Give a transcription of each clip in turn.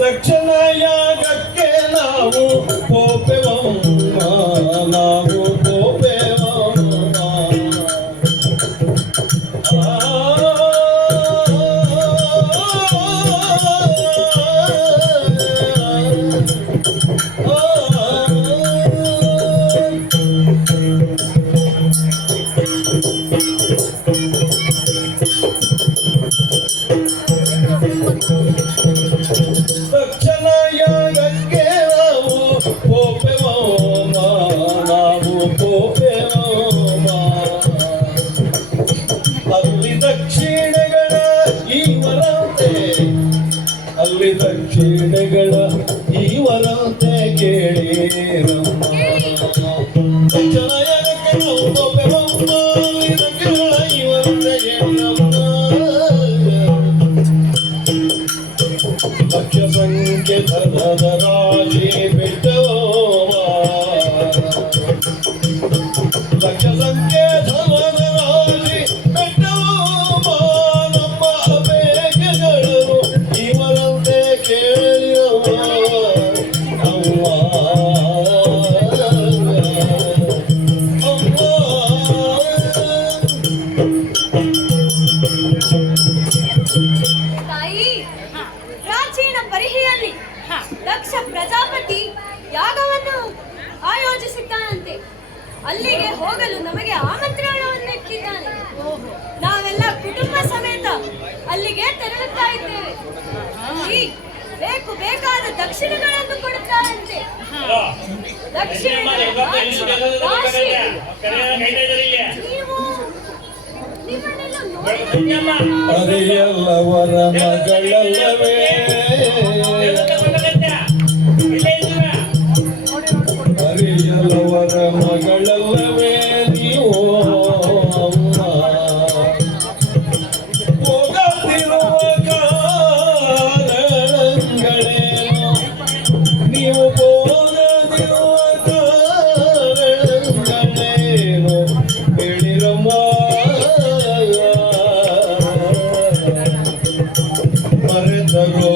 ತಕ್ಷಣ ಯಾಗಕ್ಕೆ ನಾವು ಹೋಪೆವಮ್ಮ, ನಾವು ಹೋಪೆವಮ್ಮ. ತಕ್ಷಣ ಯಾಗಕ್ಕೆ ನಾವು ಹೋಪೆವಮ್ಮ, ನಾವು ಹೋಪೆವಮ್ಮ. ಅಲ್ಲಿ ದಕ್ಷಿಣಗಳ ಈವರಂತೆ, ಅಲ್ಲಿ ದಕ್ಷಿಣಗಳ ಈವರಂತೆ ಕೇಳಿರಮ್ಮ. ತಕ್ಷಣ ಯಾಗಕ್ಕೆ ನಾವು ಹೋಪೆವಮ್ಮ, ಅಲ್ಲಿ ದಕ್ಷಿಣಗಳ ಈವರಂತೆ ಕೇಳಿರಮ್ಮ. ಲಕ್ಷ ಸಂಖ್ಯೆ ಧನದ ರಾಶಿ ಬಿಟ್ಟೋಮ, ಲಕ್ಷ ಸಂಖ್ಯೆ ಧನದ ರಾಶಿ ಬಿಟ್ಟೋಮ. ನಮ್ಮ ಬೇಕೆಗಳು ಇವರಂತೆ ಕೇಳಿಯವ್ವ ಅವ್ವ ಅವ್ವ. ಪರಿಹಿಯಲ್ಲಿ ದಕ್ಷ ಪ್ರಜಾಪತಿ ಯಾಗವನ್ನು ಆಯೋಜಿಸಿದ್ದಾನಂತೆ. ಅಲ್ಲಿಗೆ ಹೋಗಲು ನಮಗೆ ಆಮಂತ್ರಣವನ್ನು ಇಟ್ಟಿದ್ದಾನೆ. ನಾವೆಲ್ಲ ಕುಟುಂಬ ಸಮೇತ ಅಲ್ಲಿಗೆ ತೆರಳುತ್ತಾ ಇದ್ದೇವೆ. ಬೇಕಾದ ದಕ್ಷಿಣೆಗಳನ್ನು ಕೊಡುತ್ತಾರಂತೆ. ದಕ್ಷಿಣ ಅರಿಯಲ್ಲವರ ಮಗಳಲ್ಲವೇ, ಅರಿಯಲ್ಲವರ ಮಗಳಲ್ಲವೇ ನೀವು ಅಮ್ಮ. ಹೋಗದಿರುವ ಕಾರಣಗಳೇನು, ನೀವು ಹೋಗದಿರುವ ಕಾರಣಗಳೇನು ಹೇಳಿರಮ್ಮ. ಮರೆತರೋ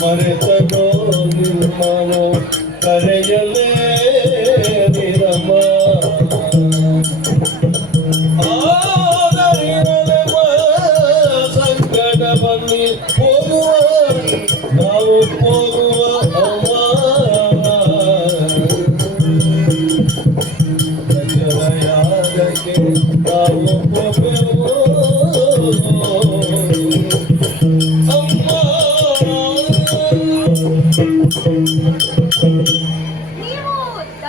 ಮರೆತರೋ ನಿಮ್ಮನು ಕರೆಯಲೇ ನಿರಮ. ಆದರಿರಲೆ ಸಂಕಟ ಬನ್ನಿ ಹೋಗುವ, ನಾವು ಹೋಗುವ ಅಮ್ಮ. ಯಾಗಕ್ಕೆ ನಾವು ಹೋಗುವ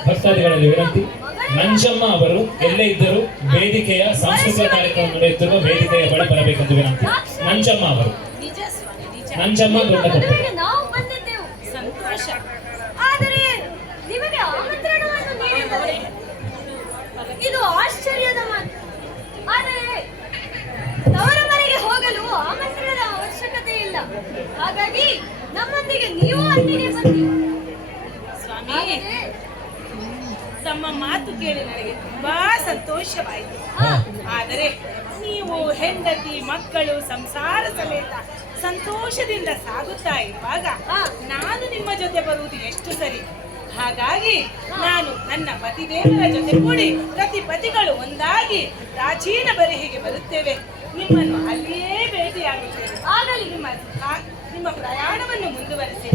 ಭಕ್ತಾದಿಗಳಲ್ಲಿ ವಿನಂತಿ, ನಂಜಮ್ಮ ಅವರು ಎಲ್ಲೇ ಇದ್ದರೂ ವೇದಿಕೆಯ ಸಾಂಸ್ಕೃತಿಕ ಕಾರ್ಯಕ್ರಮ ನಡೆಯುತ್ತಿರುವ ವೇದಿಕೆಯ ಬಳಿ ಬರಬೇಕೆಂದು ವಿನಂತಿ. ನಂಜಮ್ಮ ಅವರು, ನಂಜಮ್ಮ ದೊಡ್ಡಕೊಪ್ಪೆ. ನಾವು ಬಂದಿದ್ದೆವು, ಸಂತೋಷ. ಆದರೆ ನಿಮಗೆ ಆಮಂತ್ರಣವನ್ನು ನೀಡಿದ್ದಾರೆ, ಇದು ಆಶ್ಚರ್ಯದ ಮಾತು. ಆದರೆ ತವರ ಮನೆಗೆ ಹೋಗಲು ಆಮಂತ್ರಣದ ಅವಶ್ಯಕತೆ ಇಲ್ಲ. ಹಾಗಾಗಿ ನಮ್ಮೊಂದಿಗೆ ನೀವು ಅಲ್ಲಿಗೆ ಬನ್ನಿ. ಸ್ವಾಮಿ, ತಮ್ಮ ಮಾತು ಕೇಳಿ ನನಗೆ ತುಂಬಾ ಸಂತೋಷವಾಯಿತು. ಆದರೆ ನೀವು ಹೆಂಡತಿ ಮಕ್ಕಳು ಸಂಸಾರ ಸಮೇತ ಸಂತೋಷದಿಂದ ಸಾಗುತ್ತಾ ಇರುವಾಗ ನಾನು ನಿಮ್ಮ ಜೊತೆ ಬರುವುದು ಎಷ್ಟು ಸರಿ. ಹಾಗಾಗಿ ನಾನು ನನ್ನ ಪತಿದೇವರ ಜೊತೆ ಕೂಡಿ ಪ್ರತಿ ಪತಿಗಳು ಒಂದಾಗಿ ಪ್ರಾಚೀನ ಬರೆಹಿಗೆ ಬರುತ್ತೇವೆ. ನಿಮ್ಮನ್ನು ಅಲ್ಲಿಯೇ ಭೇಟಿಯಾಗುತ್ತೇವೆ. ಆಗಲಿ ನಿಮ್ಮ ಪ್ರಯಾಣವನ್ನು ಮುಂದುವರಿಸಿ.